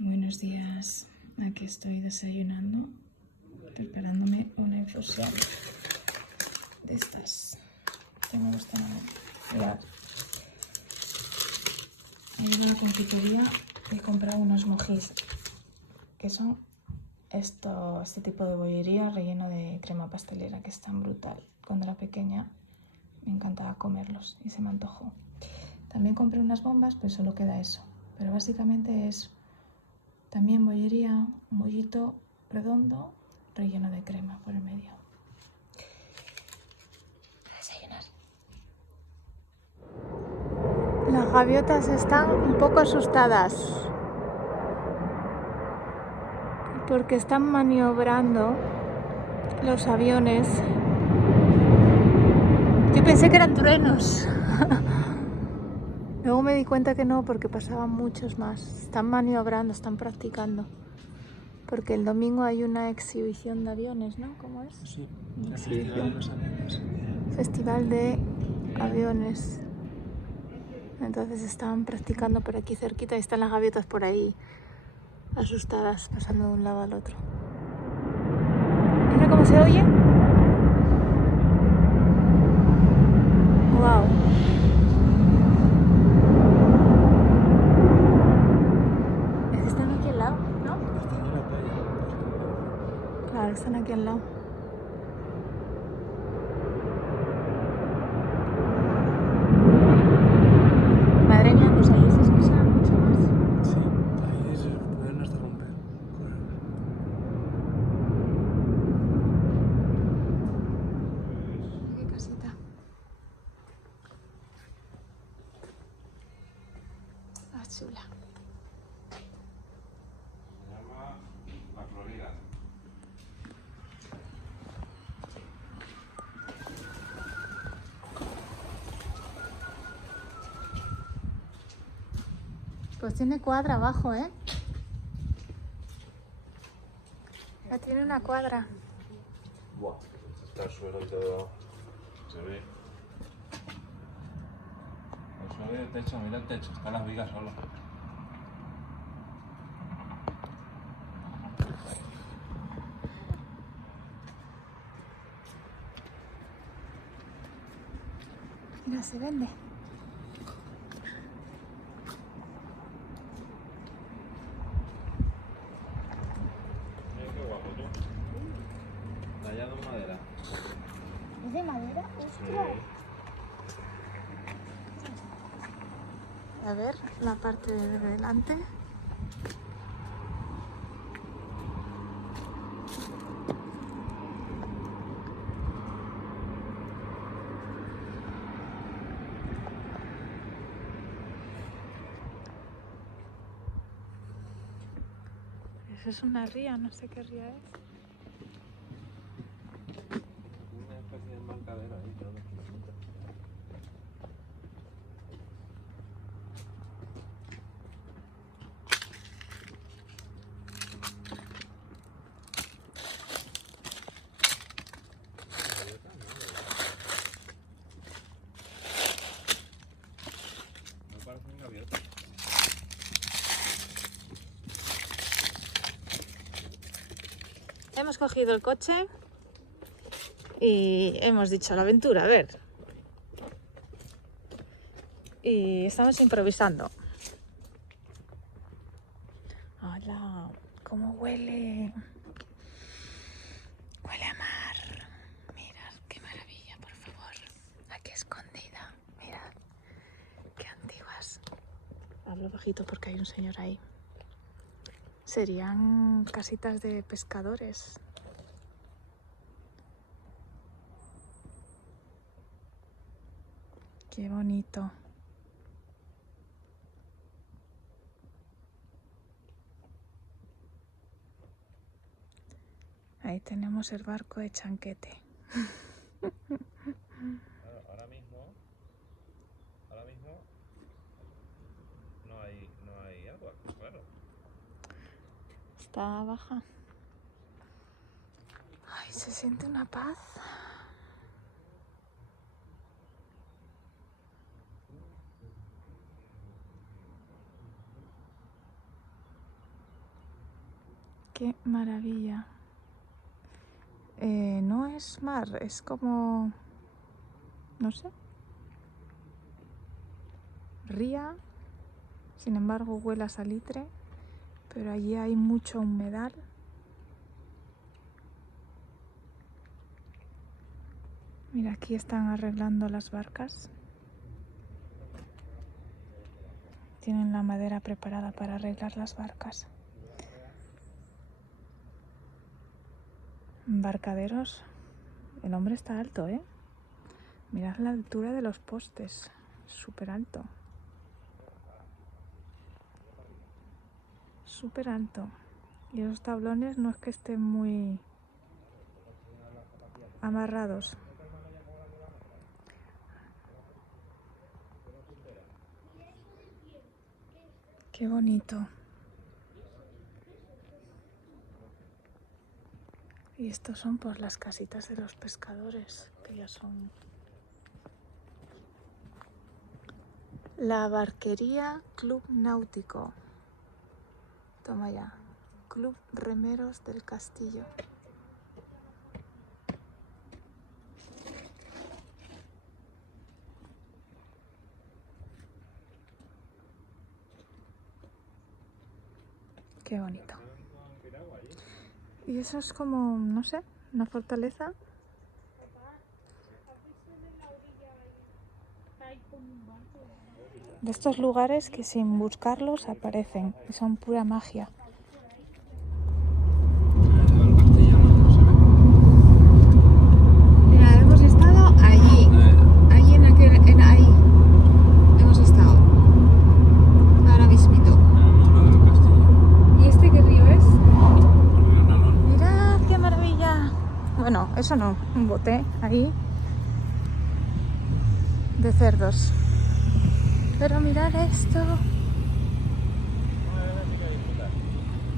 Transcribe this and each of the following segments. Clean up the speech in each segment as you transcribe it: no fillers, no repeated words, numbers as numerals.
Buenos días, aquí estoy desayunando, preparándome una infusión de estas que me gustan a mí. Mirad, he ido a la confitería y he comprado unos mojis, que son este tipo de bollería relleno de crema pastelera, que es tan brutal. Cuando era pequeña me encantaba comerlos y se me antojó. También compré unas bombas, pues solo queda eso, pero básicamente es también bollería, un bollito redondo relleno de crema por el medio. A desayunar. Las gaviotas están un poco asustadas porque están maniobrando los aviones. Yo pensé que eran truenos. Luego me di cuenta que no, porque pasaban muchos más. Están maniobrando, están practicando. Porque el domingo hay una exhibición de aviones, ¿no? ¿Cómo es? Sí, Una el Festival de los Aviones. Festival de aviones. Entonces estaban practicando por aquí cerquita y están las gaviotas por ahí asustadas, pasando de un lado al otro. Mira cómo se oye. Wow. Es que están aquí al lado, ¿no? Están en la playa, por eso me parece. Claro, están aquí al lado. Madre mía, pues ahí se escucha mucho más. Sí, ahí se pueden hasta romper cosas. Qué casita. Ah, chula. Se llama La Florida. Pues tiene cuadra abajo, ¿eh? Ya tiene una cuadra. Buah, está el suelo y todo. Se ve. El suelo y el techo, mira el techo, están las vigas solo. Mira, se vende. Mira qué guapo tú. Tallado en madera. ¿Es de madera? Sí. A ver, la parte de delante. Eso es una ría, no sé qué ría es. Una especie de embarcadero ahí, creo que es bonito. Me parece un gaviota. Hemos cogido el coche y hemos dicho la aventura, a ver. Y estamos improvisando. Hola, ¿cómo huele? Huele a mar. Mirad, qué maravilla, por favor. Aquí escondida. Mirad, qué antiguas. Hablo bajito porque hay un señor ahí. Serían casitas de pescadores. Qué bonito. Ahí tenemos el barco de Chanquete. Claro, ahora mismo no hay agua, claro. Está baja. Ay, se siente una paz. Qué maravilla. No es mar, es como... no sé. Ría. Sin embargo, huele a salitre. Pero allí hay mucho humedal. Mira, aquí están arreglando las barcas. Tienen la madera preparada para arreglar las barcas. Embarcaderos. El hombre está alto, ¿eh? Mirad la altura de los postes. Súper alto. Súper alto. Y esos tablones no es que estén muy amarrados. Qué bonito. Y estos son pues las casitas de los pescadores, que ya son... La barquería Club Náutico. Toma ya. Club Remeros del Castillo. Qué bonito. Y eso es como, no sé, una fortaleza. De estos lugares que sin buscarlos aparecen y son pura magia. Mira, hemos estado allí. Allí ahí. Hemos estado. Ahora mismito. ¿Y este qué río es? Mirad qué maravilla. Bueno, eso no, un bote ahí de cerdos. Pero mirad esto.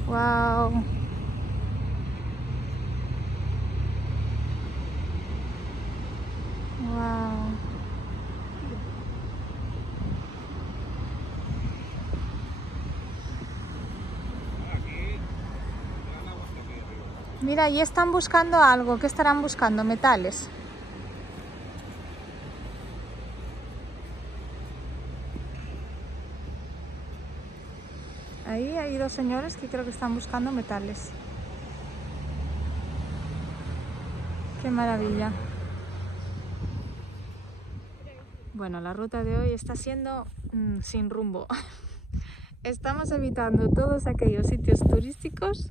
Wow. Wow. Mira, ahí están buscando algo. ¿Qué estarán buscando? Metales. Ahí hay dos señores que creo que están buscando metales. Qué maravilla. Bueno, la ruta de hoy está siendo sin rumbo. Estamos evitando todos aquellos sitios turísticos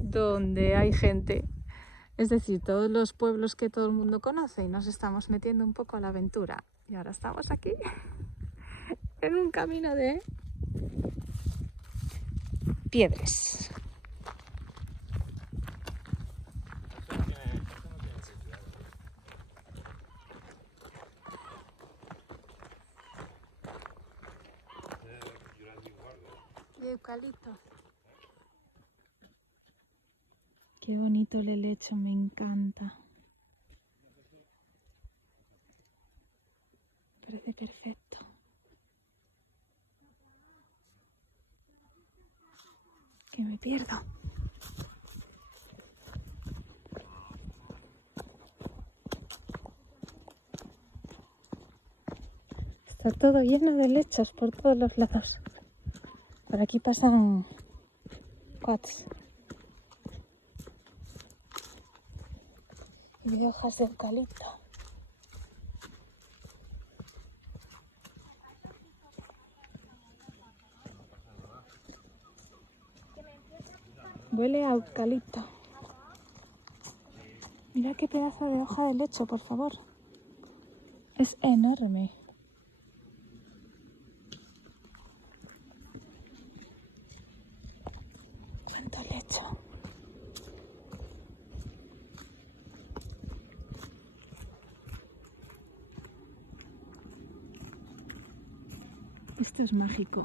donde hay gente. Es decir, todos los pueblos que todo el mundo conoce, y nos estamos metiendo un poco a la aventura. Y ahora estamos aquí en un camino de piedras. De eucalipto. Qué bonito el helecho, me encanta. Parece perfecto. Que me pierdo. Está todo lleno de helechos por todos los lados. Por aquí pasan quads. Y de hojas de eucalipto. Huele a eucalipto. Mira qué pedazo de hoja de helecho, por favor. Es enorme. ¿Cuánto helecho? Esto es mágico.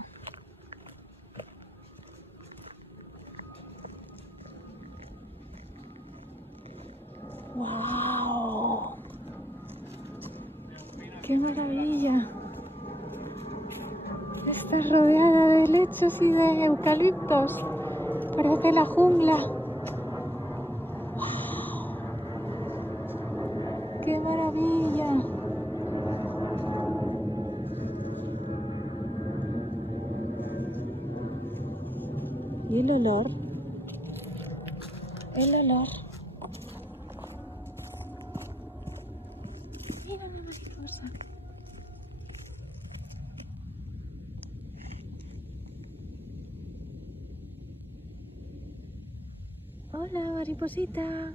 ¡Wow! ¡Qué maravilla! Está rodeada de helechos y de eucaliptos Parece la jungla. ¡Qué maravilla! ¿Y el olor? El olor. Mira una mariposa. Hola, mariposita.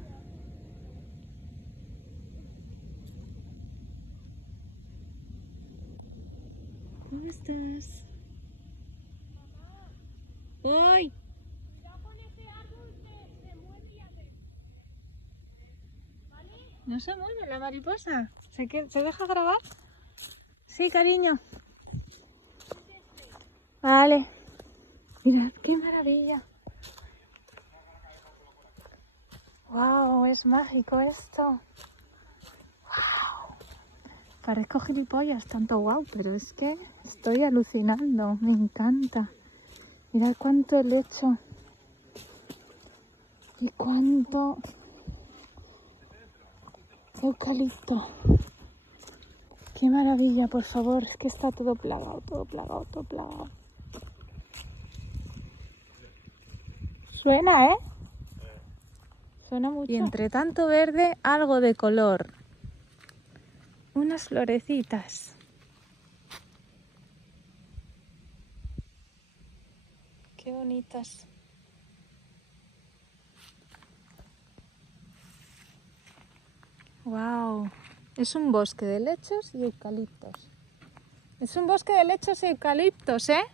¿Cómo estás? ¡Ay! No se mueve la mariposa. ¿Se deja grabar? Sí, cariño. Vale. Mirad qué maravilla. Wow, es mágico esto. Wow. Parezco gilipollas, tanto wow, pero es que estoy alucinando. Me encanta. Mirad cuánto helecho. Y cuánto eucalipto. Qué maravilla, por favor. Es que está todo plagado, todo plagado, todo plagado. Suena, ¿eh? Suena mucho. Y entre tanto verde, algo de color. Unas florecitas. Qué bonitas. Wow. Es un bosque de helechos y eucaliptos. Es un bosque de helechos y eucaliptos, ¿eh?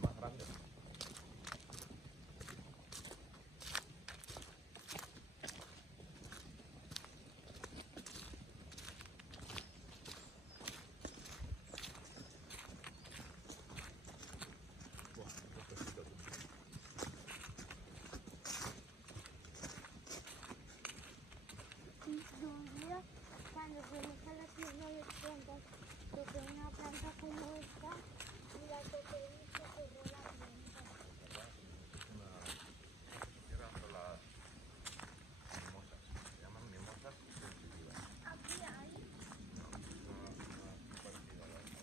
Más grande. Cuando fuimos a las islas de plantas, toqué una planta como esta y la toqué y se cerró la planta. Tierra son las mimosas. Se llaman mimosas sensitivas. Aquí hay. No, una parecida a la otra.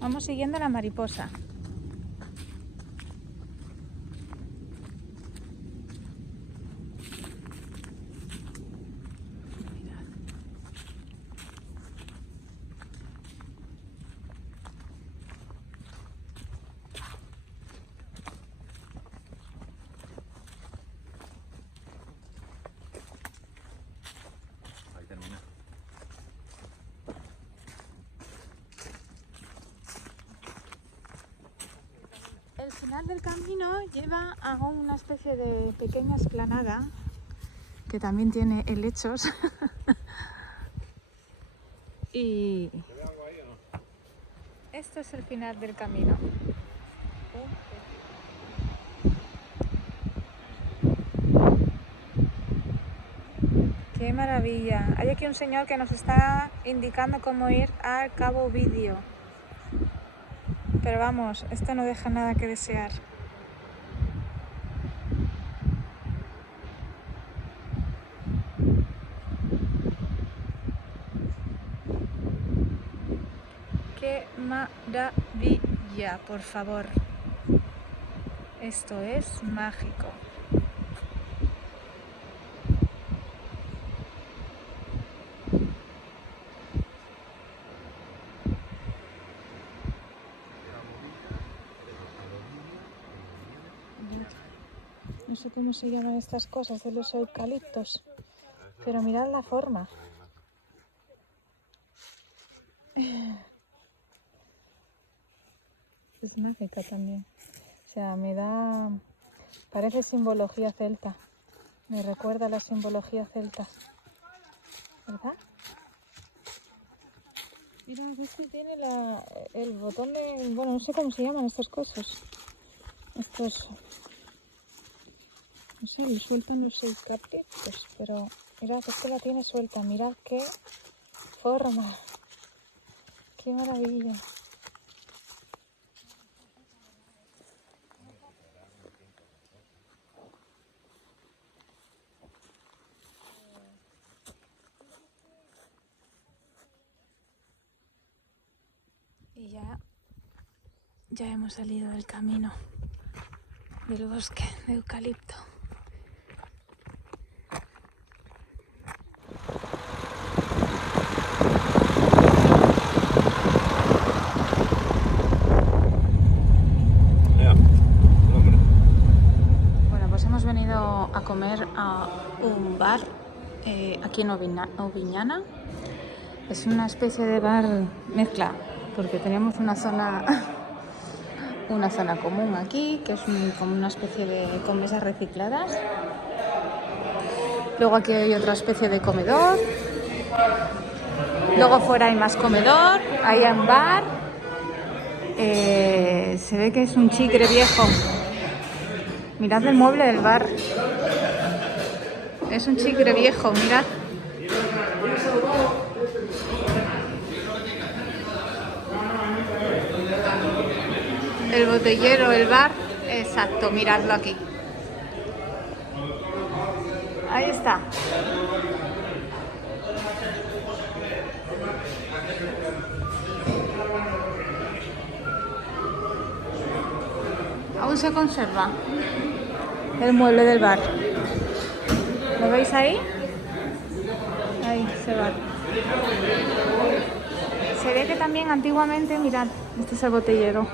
Vamos siguiendo la mariposa. Ahí termina. El final del camino lleva a una especie de pequeña explanada que también tiene helechos. Y ¿Se ve algo ahí o no? esto es el final del camino. ¡Qué maravilla! Hay aquí un señor que nos está indicando cómo ir al Cabo Ovidio. Pero vamos, esto no deja nada que desear. ¡Qué maravilla, por favor! Esto es mágico. No sé cómo se llaman estas cosas de los eucaliptos, pero mirad la forma. Es mágica también. O sea, me da... parece simbología celta. Me recuerda a la simbología celta, ¿verdad? Mira, es que tiene el botón de... Bueno, no sé cómo se llaman estas cosas. Estos... No sé, le sueltan los caprichos, pero mirad, es que la tiene suelta. Mirad qué forma. Qué maravilla. Y ya hemos salido del camino del bosque de eucalipto. Bueno, pues hemos venido a comer a un bar aquí en Oviñana. Es una especie de bar mezcla, porque tenemos una zona común aquí, que es como una especie de con mesas recicladas. Luego aquí hay otra especie de comedor. Luego fuera hay más comedor, hay un bar. Se ve que es un chigre viejo. Mirad el mueble del bar. Es un chigre viejo, mirad. El botellero, el bar, exacto, miradlo aquí. Ahí está. Aún se conserva el mueble del bar. ¿Lo veis ahí? Ahí se va. Se ve que también antiguamente, mirad, este es el botellero.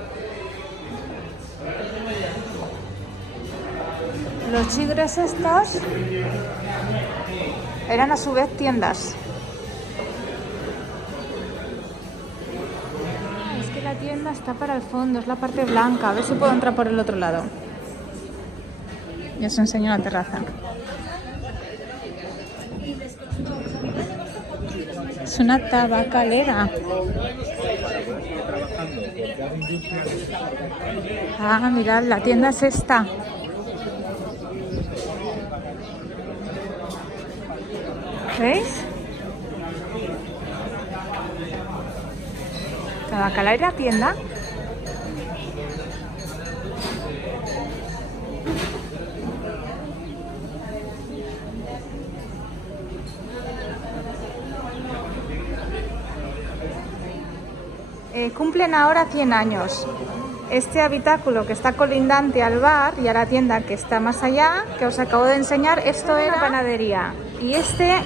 Los chigres estos eran a su vez tiendas. Es que la tienda está para el fondo, es la parte blanca. A ver si puedo entrar por el otro lado. Ya os enseño la terraza. Es una tabacalera. Ah, mirad, la tienda es esta. ¿Veis? Tabacalera, tienda. Cumplen ahora 100 años. Este habitáculo que está colindante al bar y a la tienda que está más allá, que os acabo de enseñar, esto era una panadería. Y este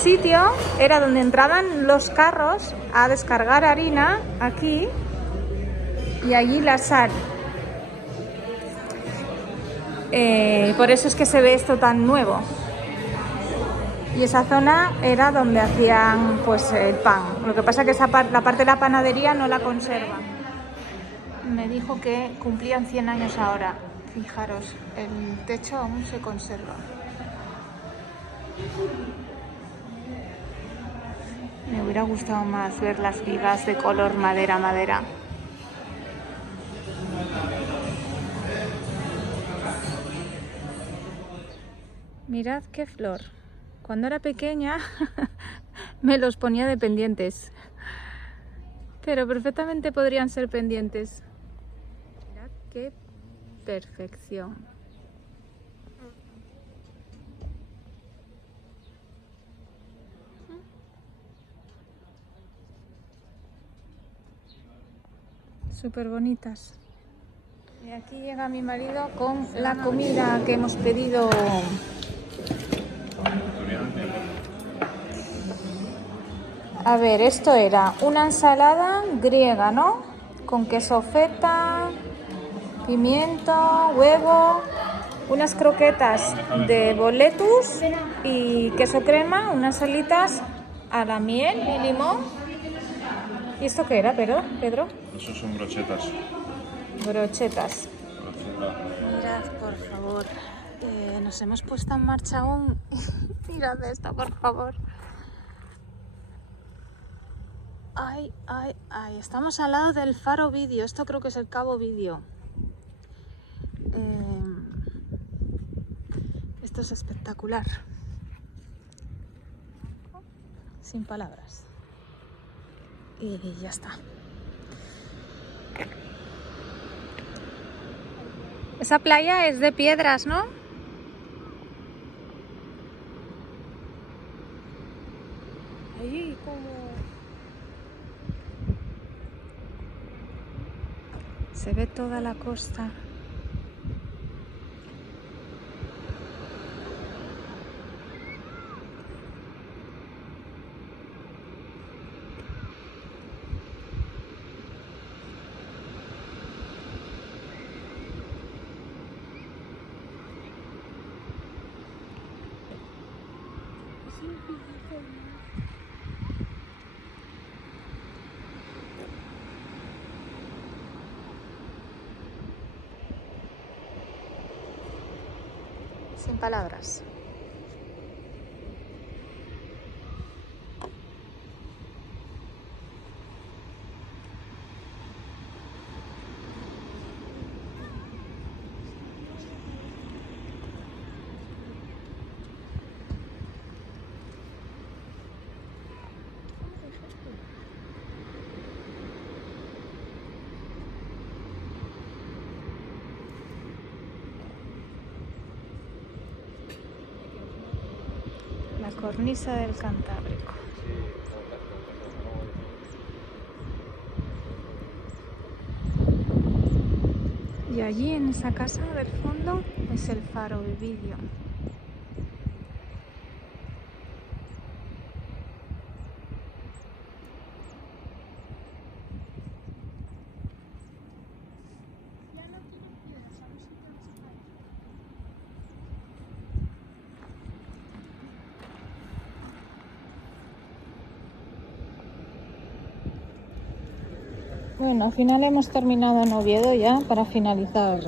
sitio era donde entraban los carros a descargar harina aquí y allí la sal. Por eso es que se ve esto tan nuevo. Y esa zona era donde hacían pues el pan. Lo que pasa es que la parte de la panadería no la conservan. Me dijo que cumplían 100 años ahora. Fijaros, el techo aún se conserva. Me hubiera gustado más ver las vigas de color madera. Mirad qué flor. Cuando era pequeña me los ponía de pendientes. Pero perfectamente podrían ser pendientes. Mirad qué perfección. Súper bonitas. Y aquí llega mi marido con la comida que hemos pedido. A ver, esto era una ensalada griega, ¿no? Con queso feta, pimiento, huevo, unas croquetas de boletus y queso crema, unas alitas a la miel y limón. ¿Y esto qué era, Pedro? Esos son brochetas. Brochetas. Mirad, por favor, Nos hemos puesto en marcha aún. Mirad esto, por favor. Ay, ay, ay. Estamos al lado del Faro Vídeo. Esto creo que es el Cabo Vídeo. Esto es espectacular. Sin palabras. Y ya está. Esa playa es de piedras, ¿no? Ahí como... Se ve toda la costa. Sin palabras. La cornisa del Cantábrico. Y allí en esa casa del fondo es el Faro Vídeo. Bueno, al final hemos terminado en Oviedo ya para finalizar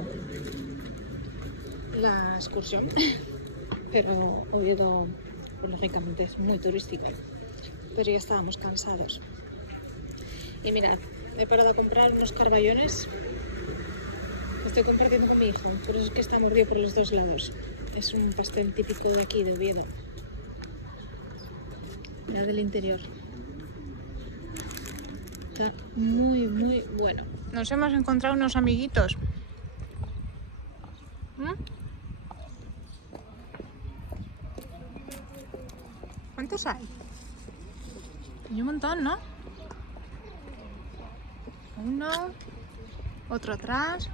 la excursión. Pero Oviedo, pues, lógicamente, es muy turística. Pero ya estábamos cansados. Y mirad, he parado a comprar unos carballones que estoy compartiendo con mi hijo. Por eso es que está mordido por los dos lados. Es un pastel típico de aquí, de Oviedo. Mirad del interior. Está muy, muy bueno. Nos hemos encontrado unos amiguitos. ¿Cuántos hay? Hay un montón, ¿no? Uno, otro atrás,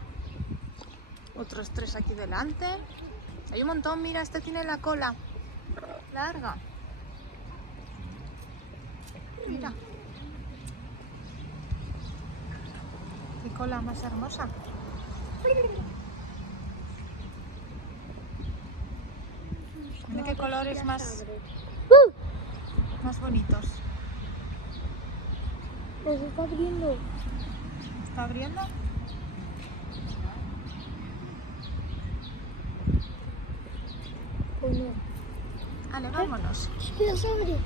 otros 3 aquí delante. Hay un montón, mira, este tiene la cola larga. Mira. Qué cola más hermosa. Mira qué colores más bonitos. Pues está abriendo. ¿Está abriendo? ¿O no? Vale, vámonos. Ya se abre.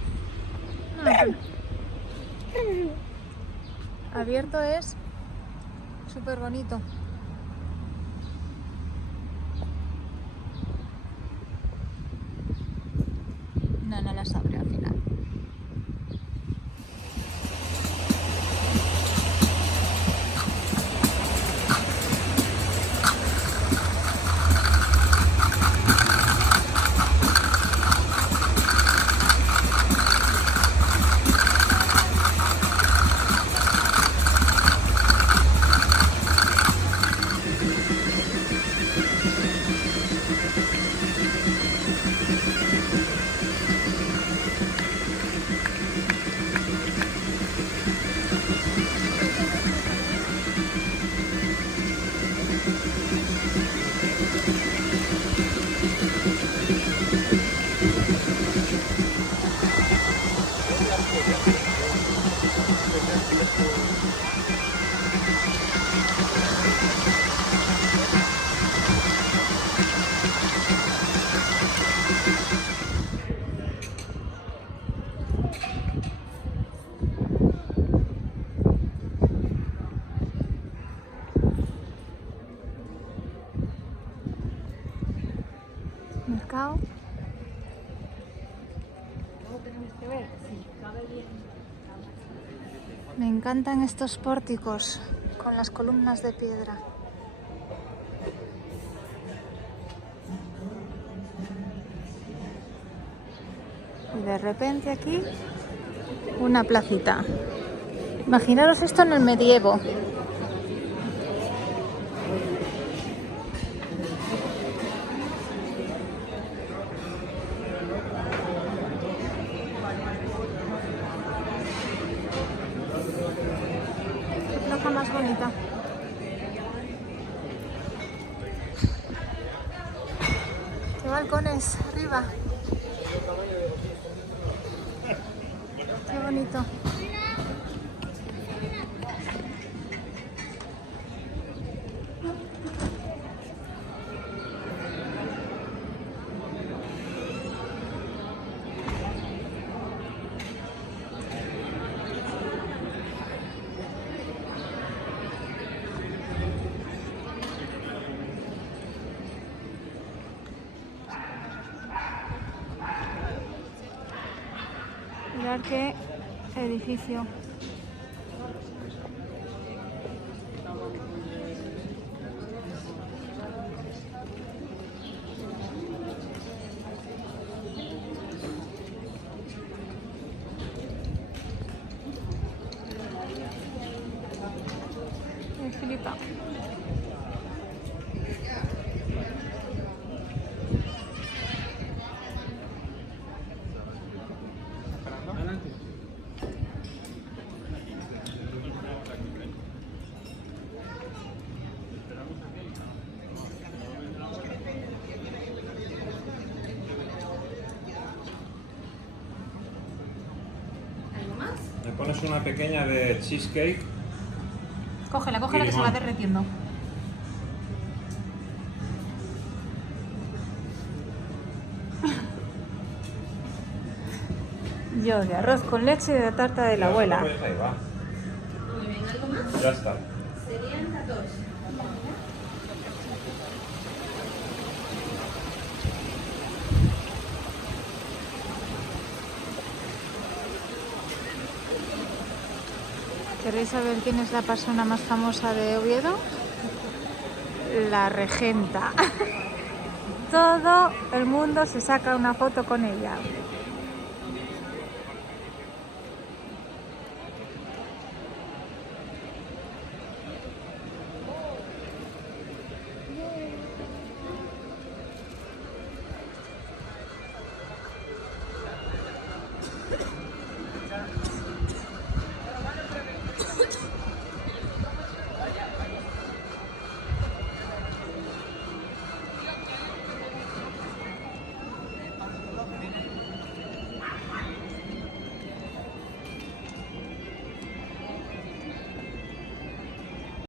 Abierto es súper bonito. No, no las abre al final. mercado. Me encantan estos pórticos con las columnas de piedra. Y de repente aquí una placita. Imaginaros esto en el medievo. Qué plaza más bonita. Qué balcones arriba. Qué bonito. Mirad qué edificio. Me flipa. Me pones una pequeña de cheesecake. Cógela, cógela que se va derretiendo. Yo de arroz con leche y de tarta de la abuela. Pues ahí va. Ya está. Serían 14. ¿Queréis saber quién es la persona más famosa de Oviedo? La regenta. Todo el mundo se saca una foto con ella.